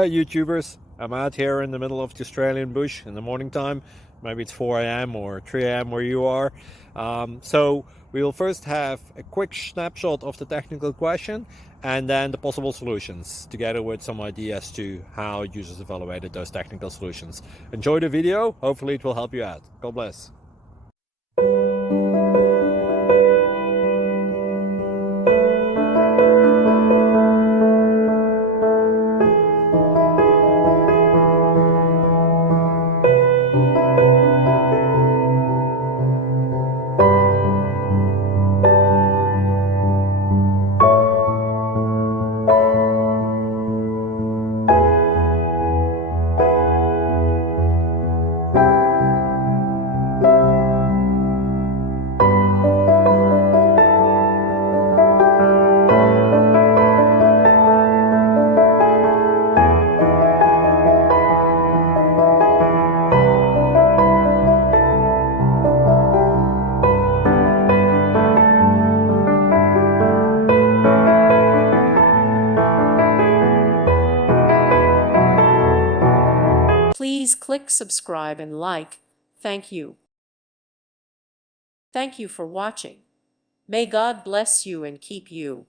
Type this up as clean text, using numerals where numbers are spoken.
Hi YouTubers, I'm out here in the middle of the Australian bush in the morning time. Maybe it's 4 a.m. or 3 a.m. where you are. So we will first have a quick snapshot of the technical question and then the possible solutions, together with some ideas to how users evaluated those technical solutions. Enjoy the video, hopefully it will help you out. God bless. Please click subscribe and like. Thank you. Thank you for watching. May God bless you and keep you.